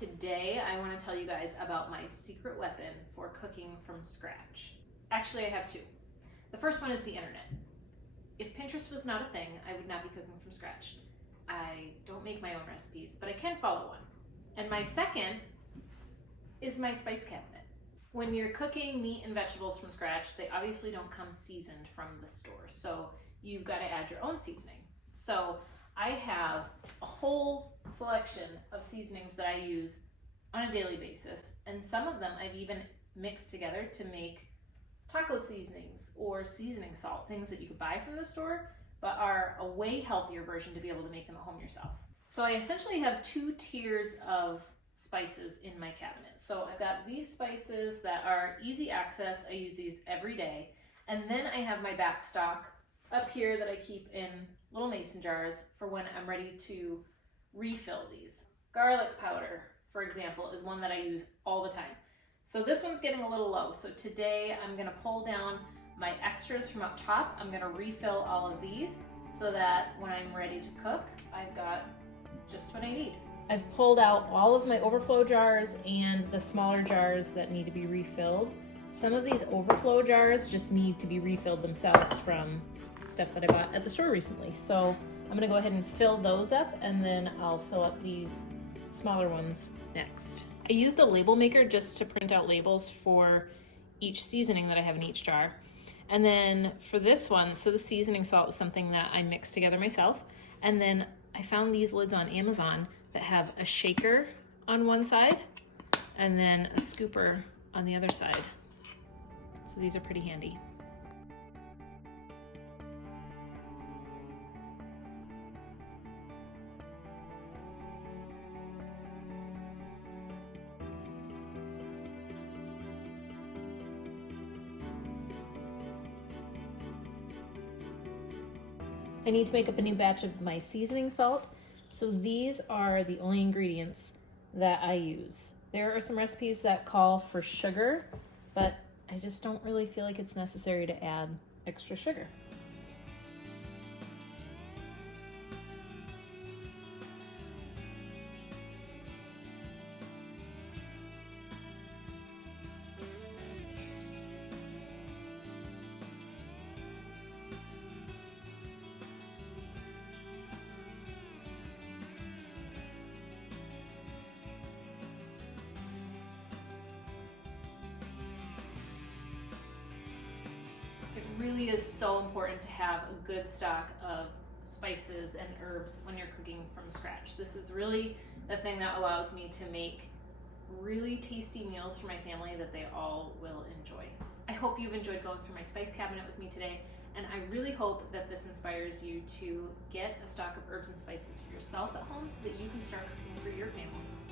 Today I want to tell you guys about my secret weapon for cooking from scratch. Actually, I have two. The first one is the internet. If Pinterest was not a thing, I would not be cooking from scratch. I don't make my own recipes, but I can follow one. And my second is my spice cabinet. When you're cooking meat and vegetables from scratch, they obviously don't come seasoned from the store, so you've got to add your own seasoning. So I have a whole selection of seasonings that I use on a daily basis, and some of them I've even mixed together to make taco seasonings or seasoning salt, things that you could buy from the store, but are a way healthier version to be able to make them at home yourself. So I essentially have two tiers of spices in my cabinet. So I've got these spices that are easy access. I use these every day. And then I have my back stock up here that I keep in little mason jars for when I'm ready to refill these. Garlic powder, for example, is one that I use all the time. So this one's getting a little low. So today I'm gonna pull down my extras from up top. I'm gonna refill all of these so that when I'm ready to cook, I've got just what I need. I've pulled out all of my overflow jars and the smaller jars that need to be refilled. Some of these overflow jars just need to be refilled themselves from stuff that I bought at the store recently. So I'm gonna go ahead and fill those up, and then I'll fill up these smaller ones next. I used a label maker just to print out labels for each seasoning that I have in each jar. And then for this one, so the seasoning salt is something that I mix together myself. And then I found these lids on Amazon that have a shaker on one side and then a scooper on the other side. So these are pretty handy. I need to make up a new batch of my seasoning salt. So these are the only ingredients that I use. There are some recipes that call for sugar, but I just don't really feel like it's necessary to add extra sugar. It really is so important to have a good stock of spices and herbs when you're cooking from scratch. This is really the thing that allows me to make really tasty meals for my family that they all will enjoy. I hope you've enjoyed going through my spice cabinet with me today, and I really hope that this inspires you to get a stock of herbs and spices for yourself at home so that you can start cooking for your family.